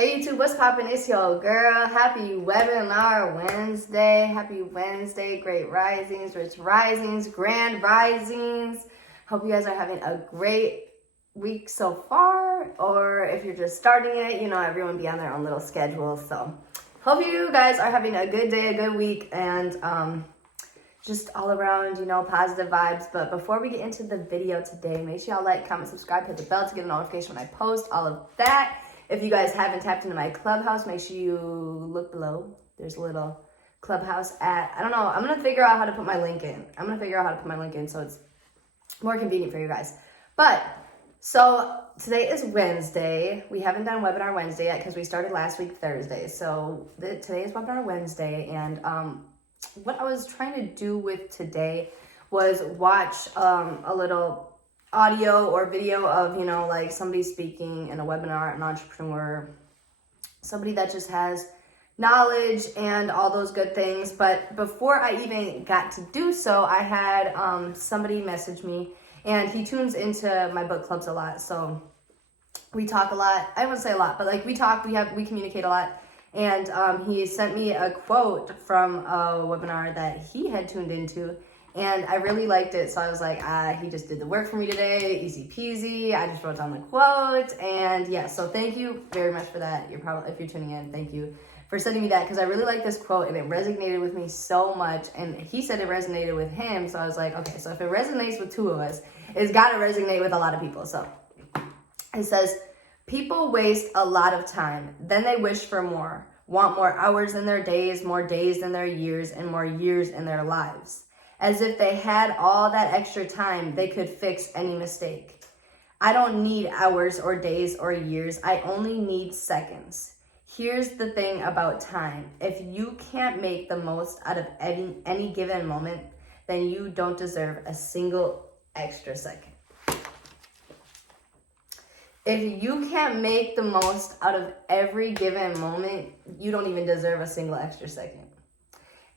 Hey YouTube, what's poppin'? It's your girl. Happy Webinar Wednesday. Happy Wednesday. Great risings, rich risings, grand risings. Hope you guys are having a great week so far. Or if you're just starting it, everyone be on their own little schedule. So hope you guys are having a good day, a good week, and just all around, positive vibes. But before we get into the video today, make sure y'all like, comment, subscribe, hit the bell to get a notification when I post, all of that. If you guys haven't tapped into my clubhouse, make sure you look below. There's a little clubhouse at, I don't know, I'm going to figure out how to put my link in. So it's more convenient for you guys. But, so today is Wednesday. We haven't done Webinar Wednesday yet because we started last week Thursday. So today is Webinar Wednesday. And what I was trying to do with today was watch a little audio or video of, like somebody speaking in a webinar, an entrepreneur, somebody that just has knowledge and all those good things. But before I even got to do so, I had somebody message me, and he tunes into my book clubs a lot. So we talk a lot. I wouldn't say a lot, but like we talk, we communicate a lot. And he sent me a quote from a webinar that he had tuned into. And I really liked it, so I was like, he just did the work for me today, easy peasy. I just wrote down the quote, and yeah, so thank you very much for that. If you're tuning in, thank you for sending me that, because I really like this quote, and it resonated with me so much, and he said it resonated with him, so I was like, okay, so if it resonates with two of us, it's got to resonate with a lot of people. So it says, people waste a lot of time, then they wish for more, want more hours in their days, more days in their years, and more years in their lives. As if they had all that extra time, they could fix any mistake. I don't need hours or days or years. I only need seconds. Here's the thing about time. If you can't make the most out of any given moment, then you don't deserve a single extra second. If you can't make the most out of every given moment, you don't even deserve a single extra second.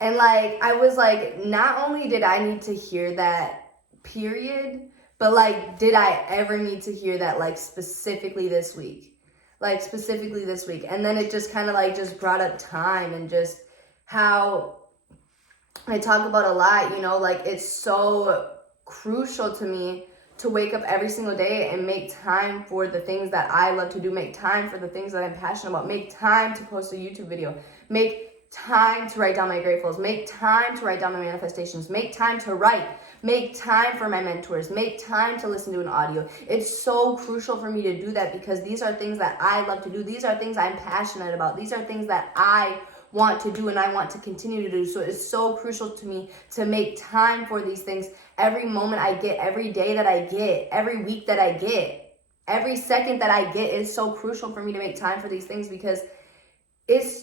And like, I was like, not only did I need to hear that, period, but like, did I ever need to hear that, like, specifically this week? And then it just kind of like just brought up time, and just how I talk about a lot, like it's so crucial to me to wake up every single day and make time for the things that I love to do, make time for the things that I'm passionate about, make time to post a YouTube video, make time to write down my gratefuls, make time to write down my manifestations, make time to write, make time for my mentors, make time to listen to an audio. It's so crucial for me to do that, because these are things that I love to do. These are things I'm passionate about. These are things that I want to do and I want to continue to do. So it's so crucial to me to make time for these things. Every moment I get, every day that I get, every week that I get, every second that I get is so crucial for me to make time for these things, because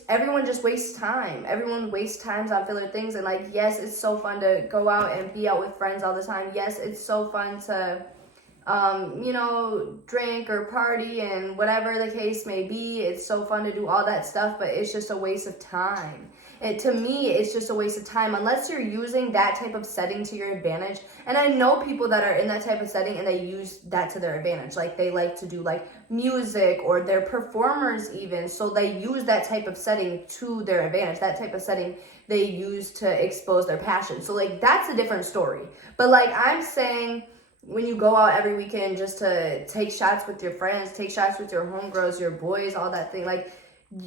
everyone just wastes time. Everyone wastes times on filler things. And like, yes, it's so fun to go out and be out with friends all the time. Yes, it's so fun to, drink or party and whatever the case may be. It's so fun to do all that stuff, but it's just a waste of time. To me, it's just a waste of time unless you're using that type of setting to your advantage. And I know people that are in that type of setting and they use that to their advantage. Like they like to do like music, or they're performers even. So they use that type of setting to their advantage. That type of setting they use to expose their passion. So like that's a different story. But like I'm saying, when you go out every weekend just to take shots with your friends, take shots with your homegirls, your boys, all that thing, like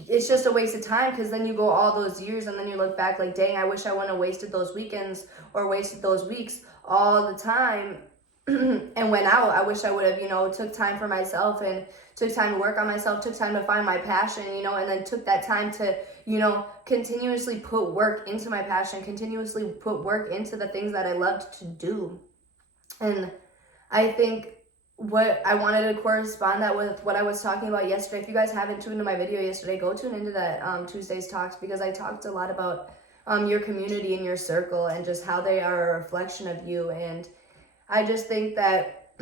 it's just a waste of time, because then you go all those years and then you look back like, dang, I wish I wouldn't have wasted those weekends or wasted those weeks all the time and went out. I wish I would have, took time for myself and took time to work on myself, took time to find my passion, and then took that time to, continuously put work into my passion, continuously put work into the things that I loved to do. And I think what I wanted to correspond that with what I was talking about yesterday. If you guys haven't tuned into my video yesterday, go tune into that Tuesday's talks, because I talked a lot about your community and your circle and just how they are a reflection of you. And I just think that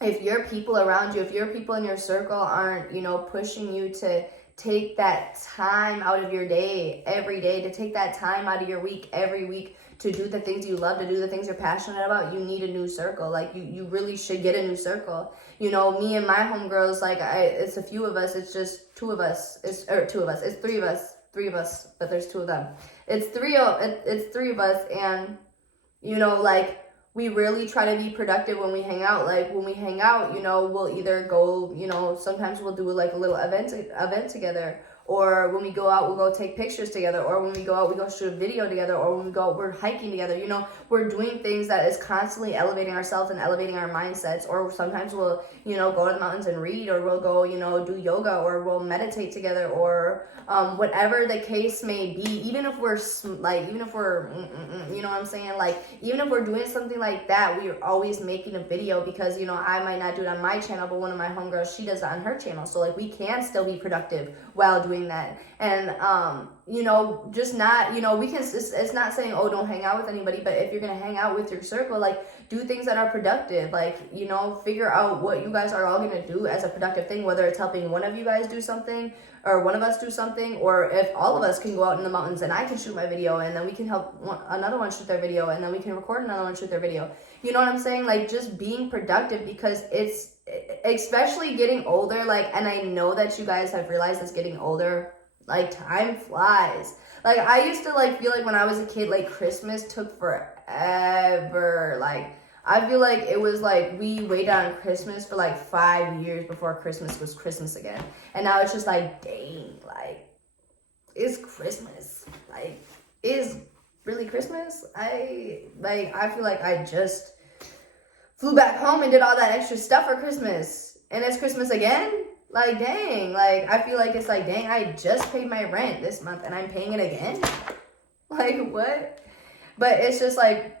if your people around you, if your people in your circle aren't, pushing you to take that time out of your day every day, to take that time out of your week every week to do the things you love, to do the things you're passionate about, you need a new circle. Like, you really should get a new circle. You know, me and my homegirls, like, it's a few of us. It's just two of us. It's three of us, but there's two of them. It's three of us, and, you know, like, we really try to be productive when we hang out. Like, when we hang out, you know, we'll either go, you know, sometimes we'll do like a little event together, or when we go out, we'll go take pictures together, or when we go out, we go shoot a video together, or when we go out, we're hiking together. You know, we're doing things that is constantly elevating ourselves and elevating our mindsets. Or sometimes we'll, you know, go to the mountains and read, or we'll go, you know, do yoga, or we'll meditate together, or whatever the case may be. Even if we're you know what I'm saying? Like, even if we're doing something like that, we are always making a video, because, you know, I might not do it on my channel, but one of my homegirls, she does it on her channel. So, like, we can still be productive while doing that. And, you know, just not, you know, we can, it's not saying, oh, don't hang out with anybody, but if you're going to hang out with your circle, like, do things that are productive. Like, you know, figure out what you guys are all going to do as a productive thing, whether it's helping one of you guys do something, or one of us do something, or if all of us can go out in the mountains and I can shoot my video, and then we can help another one shoot their video, and then we can record another one shoot their video. You know what I'm saying? Like, just being productive, because it's, especially getting older, like, and I know that you guys have realized as getting older, like, time flies. Like, I used to, like, feel like when I was a kid, like, Christmas took forever. Like, I feel like it was like we waited on Christmas for like 5 years before Christmas was Christmas again. And now it's just like, dang, like, it's Christmas. Like, is really Christmas? I feel like I just flew back home and did all that extra stuff for Christmas. And it's Christmas again? Like, dang. Like, I feel like it's like, dang, I just paid my rent this month and I'm paying it again? Like, what? But it's just like,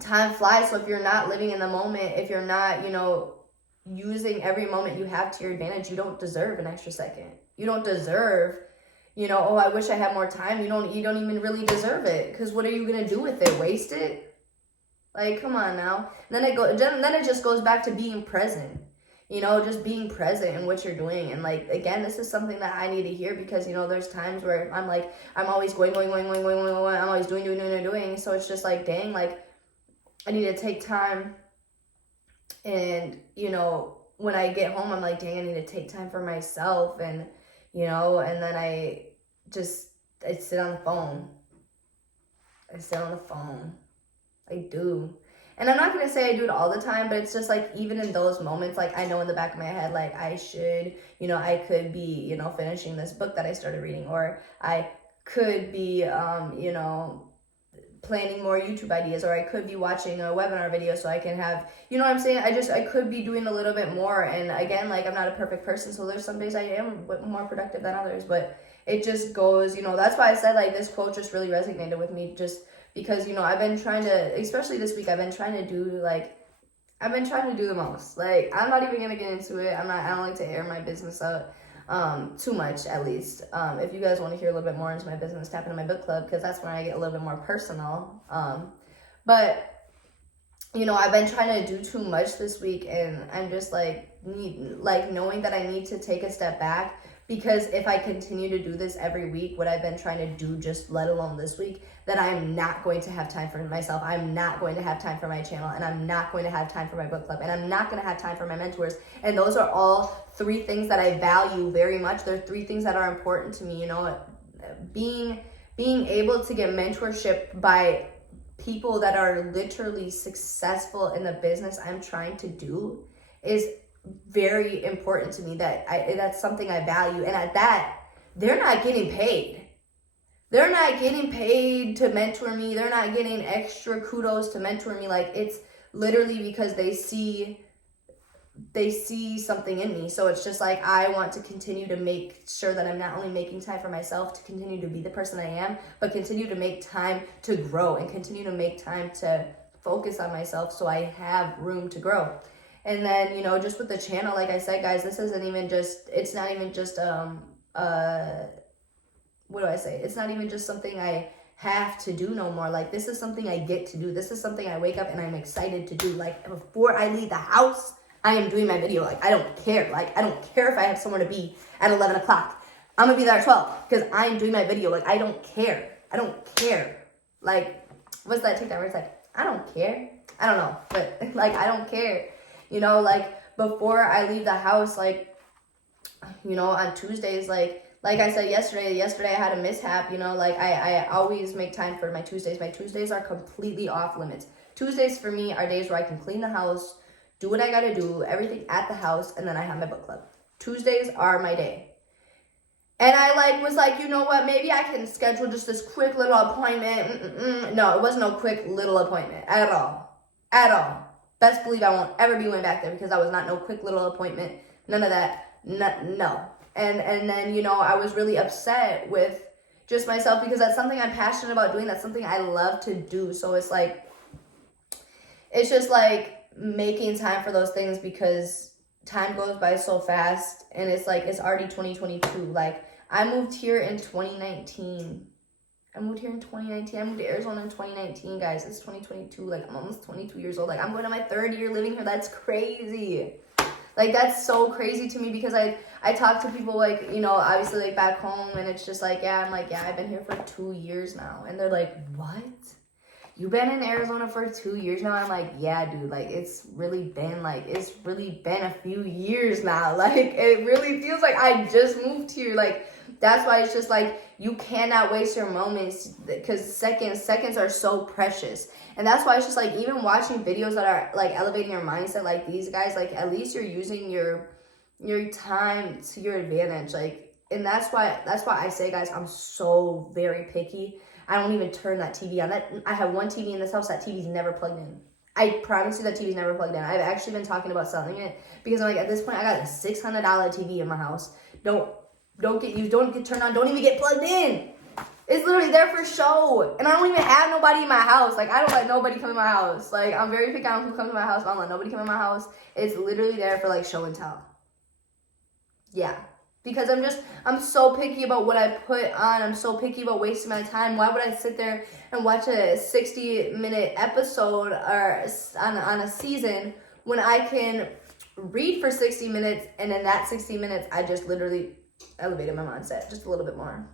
time flies. So if you're not living in the moment, if you're not, you know, using every moment you have to your advantage, you don't deserve an extra second. You don't deserve, you know, oh, I wish I had more time. You don't even really deserve it, because what are you gonna do with it? Waste it? Like, come on now. And then it just goes back to being present. You know, just being present in what you're doing. And, like, again, this is something that I need to hear, because, you know, there's times where I'm like, I'm always going. I'm always doing. So it's just like, dang, like, I need to take time. And, you know, when I get home, I'm like, dang, I need to take time for myself. And, you know, and then I sit on the phone. I do. And I'm not going to say I do it all the time, but it's just like, even in those moments, like, I know in the back of my head, like, I should, you know, I could be, you know, finishing this book that I started reading, or I could be, you know, planning more YouTube ideas, or I could be watching a webinar video so I can have, you know what I'm saying? I could be doing a little bit more. And again, like, I'm not a perfect person, so there's some days I am more productive than others, but it just goes, you know, that's why I said, like, this quote just really resonated with me, just because, you know, I've been trying to, especially this week, I've been trying to do the most. Like, I'm not even gonna get into it. I don't like to air my business out too much, at least. If you guys want to hear a little bit more into my business, tap into my book club, because that's when I get a little bit more personal. But, you know, I've been trying to do too much this week, and I'm just like knowing that I need to take a step back, because if I continue to do this every week, what I've been trying to do, just let alone this week, then I'm not going to have time for myself. I'm not going to have time for my channel, and I'm not going to have time for my book club, and I'm not going to have time for my mentors. And those are all 3 things that I value very much. They're 3 things that are important to me. You know, being able to get mentorship by people that are literally successful in the business I'm trying to do is very important to me. That's something I value. And at that, they're not getting paid. They're not getting paid to mentor me. They're not getting extra kudos to mentor me. Like, it's literally because they see something in me. So it's just like, I want to continue to make sure that I'm not only making time for myself to continue to be the person I am, but continue to make time to grow, and continue to make time to focus on myself so I have room to grow. And then, you know, just with the channel, like I said, guys, this isn't even just, it's not even just, what do I say? It's not even just something I have to do no more. Like, this is something I get to do. This is something I wake up and I'm excited to do. Like, before I leave the house, I am doing my video. Like, I don't care. Like, I don't care if I have somewhere to be at 11 o'clock. I'm going to be there at 12 because I'm doing my video. Like, I don't care. Like, what's that TikTok where it's like, I don't care. I don't know, but like, I don't care. You know, like before I leave the house, like, you know, on Tuesdays, like I said yesterday I had a mishap, you know, like I always make time for my Tuesdays. My Tuesdays are completely off limits. Tuesdays for me are days where I can clean the house, do what I gotta do, everything at the house, and then I have my book club. Tuesdays are my day. And I was like, you know what, maybe I can schedule just this quick little appointment. No, it wasn't no quick little appointment at all. At all. Best believe I won't ever be going back there because that was not no quick little appointment. None of that. No. And then, you know, I was really upset with just myself because that's something I'm passionate about doing. That's something I love to do. So it's like, it's just like making time for those things because time goes by so fast. And it's like, it's already 2022. Like, I moved here in 2019. I moved here in 2019. I moved to Arizona in 2019, guys. It's 2022. Like, I'm almost 22 years old. Like, I'm going to my 3rd year living here. That's crazy. Like, that's so crazy to me because I talk to people, like, you know, obviously, like, back home. And it's just like, yeah, I'm like, yeah, I've been here for 2 years now. And they're like, what? You've been in Arizona for 2 years now? I'm like, yeah, dude, like, it's really been a few years now. Like, it really feels like I just moved here. Like, that's why it's just like, you cannot waste your moments because seconds are so precious. And that's why it's just like, even watching videos that are like elevating your mindset, like these guys, like at least you're using your time to your advantage. Like, and that's why I say, guys, I'm so very picky. I don't even turn that TV on. I have one TV in this house. That TV's never plugged in. I promise you that TV's never plugged in. I've actually been talking about selling it because I'm like, at this point, I got a $600 TV in my house. Don't get used. Don't get turned on. Don't even get plugged in. It's literally there for show. And I don't even have nobody in my house. Like, I don't let nobody come in my house. Like, I'm very picky on who comes to my house. I don't let nobody come in my house. It's literally there for, like, show and tell. Yeah. Because I'm so picky about what I put on. I'm so picky about wasting my time. Why would I sit there and watch a 60-minute episode or on a season when I can read for 60 minutes and in that 60 minutes, I just literally elevated my mindset just a little bit more.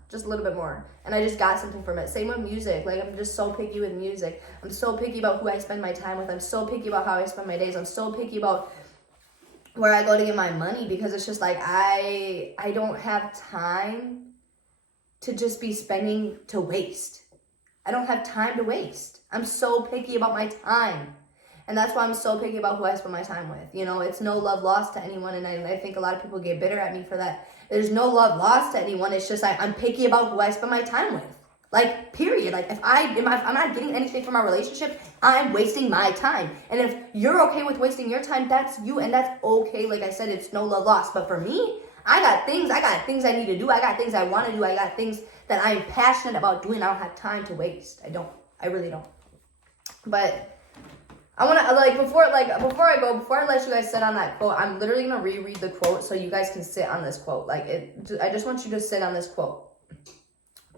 And I just got something from it. Same with music. Like, I'm just so picky with music. I'm so picky about who I spend my time with. I'm so picky about how I spend my days. I'm so picky about where I go to get my money because it's just like, I don't have time to just be spending to waste. I don't have time to waste. I'm so picky about my time. And that's why I'm so picky about who I spend my time with. You know, it's no love lost to anyone. And I think a lot of people get bitter at me for that. There's no love lost to anyone. It's just like, I'm picky about who I spend my time with. Like, period. Like, if I'm not getting anything from our relationship, I'm wasting my time. And if you're okay with wasting your time, that's you, and that's okay. Like I said, it's no love lost. But for me, I got things I need to do. I got things I want to do. I got things that I'm passionate about doing. I don't have time to waste. I really don't. But I want to, before I let you guys sit on that quote, I'm literally going to reread the quote so you guys can sit on this quote. I just want you to sit on this quote.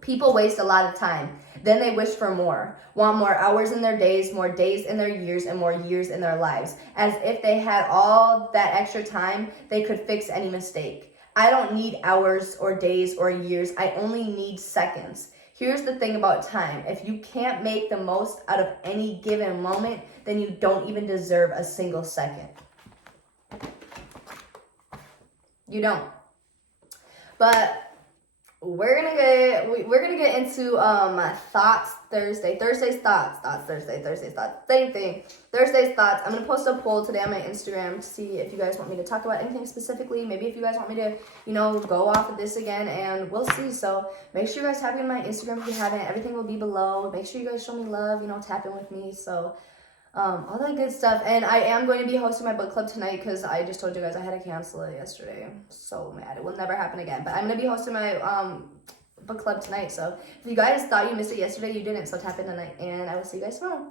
People waste a lot of time. Then they wish for more. Want more hours in their days, more days in their years, and more years in their lives. As if they had all that extra time, they could fix any mistake. I don't need hours or days or years. I only need seconds. Here's the thing about time. If you can't make the most out of any given moment, then you don't even deserve a single second. You don't. But we're gonna get into thoughts Thursday. Thursday's thoughts. Same thing. Thursday's thoughts. I'm gonna post a poll today on my Instagram to see if you guys want me to talk about anything specifically. Maybe if you guys want me to, go off of this again, and we'll see. So make sure you guys tap in my Instagram if you haven't. Everything will be below. Make sure you guys show me love. Tap in with me. So all that good stuff. And I am going to be hosting my book club tonight because I just told you guys I had to cancel it yesterday. I'm so mad. It will never happen again. But I'm going to be hosting my book club tonight. So if you guys thought you missed it yesterday, you didn't. So tap in tonight. And I will see you guys tomorrow.